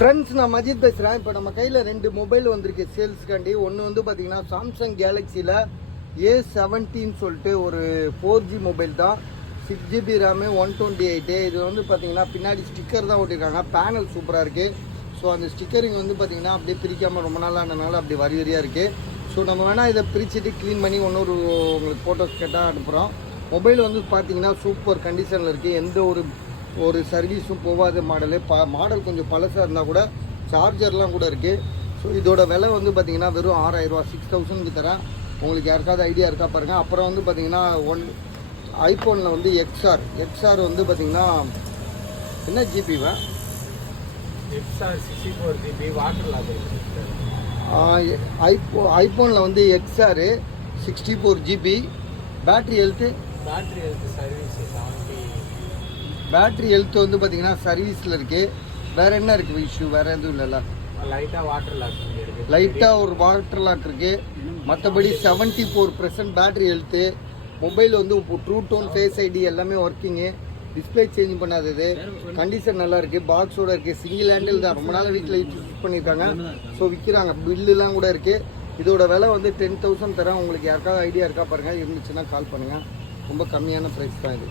Friends, நான் மஜித் பேசுகிறேன். இப்போ நம்ம கையில் 2 மொபைல் வந்திருக்கு சேல்ஸ்க்காண்டி. ஒன்று வந்து பார்த்தீங்கன்னா சாம்சங் கேலக்ஸியில் A17 சொல்லிட்டு ஒரு 4G மொபைல் தான். 6GB RAM 128. இது வந்து பார்த்தீங்கன்னா பின்னாடி ஸ்டிக்கர் தான் ஓட்டிருக்காங்க. பேனல் சூப்பராக இருக்குது. ஸோ அந்த ஸ்டிக்கரிங் வந்து பார்த்தீங்கன்னா அப்படியே பிரிக்காமல் ரொம்ப நாள் ஆனதுனால அப்படி வரியாக இருக்குது. ஸோ நம்ம வேணால் இதை பிரிச்சுட்டு க்ளீன் பண்ணி இன்னொரு உங்களுக்கு ஃபோட்டோஸ் கேட்டால் அனுப்புகிறோம். மொபைல் வந்து பார்த்தீங்கன்னா சூப்பர் கண்டிஷனில் இருக்குது. எந்த ஒரு சர்வீஸும் போகாத மாடலு. மாடல் கொஞ்சம் பழசாக இருந்தால் கூட சார்ஜர்லாம் கூட இருக்குது. ஸோ இதோட விலை வந்து பார்த்திங்கன்னா வெறும் 6000 ரூபா, 6000க்கு தரேன். உங்களுக்கு யாருக்காவது ஐடியா இருக்கா பாருங்கள். அப்புறம் வந்து பார்த்திங்கன்னா ஐஃபோனில் வந்து எக்ஸ்ஆர் வந்து பார்த்திங்கன்னா என்ன ஜிபிவா எக்ஸ்ஆர் 64GB வாட்டர் லாக். ஐஃபோனில் வந்து XR 64GB. Battery health service battery health வந்து பார்த்தீங்கன்னா சர்வீஸில் இருக்குது. வேறு என்ன இருக்குது இஷ்யூ? வேறு எதுவும் இல்லைல்ல. லைட்டாக வாட்டர் லாக் இருக்குது. லைட்டாக ஒரு வாட்டர் லாக் இருக்குது. மற்றபடி 74% பேட்ரி ஹெல்த்து. மொபைல் வந்து ட்ரூ டோன், ஃபேஸ் ஐடி எல்லாமே ஒர்க்கிங்கு. டிஸ்பிளே சேஞ்ச் பண்ணாதது. கண்டிஷன் நல்லா இருக்குது. பாக்ஸோடு இருக்குது. சிங்கிள் ஹேண்டில் தான். ரொம்ப நாள் வீட்டில் யூஸ் பண்ணியிருக்காங்க. ஸோ விற்கிறாங்க. பில்லுலாம் கூட இருக்குது. இதோட விலை வந்து 10,000 தரேன். உங்களுக்கு யாருக்காவது ஐடியா இருக்கா பாருங்கள். இருந்துச்சுன்னா கால் பண்ணுங்கள். ரொம்ப கம்மியான ப்ரைஸ் தான் இது.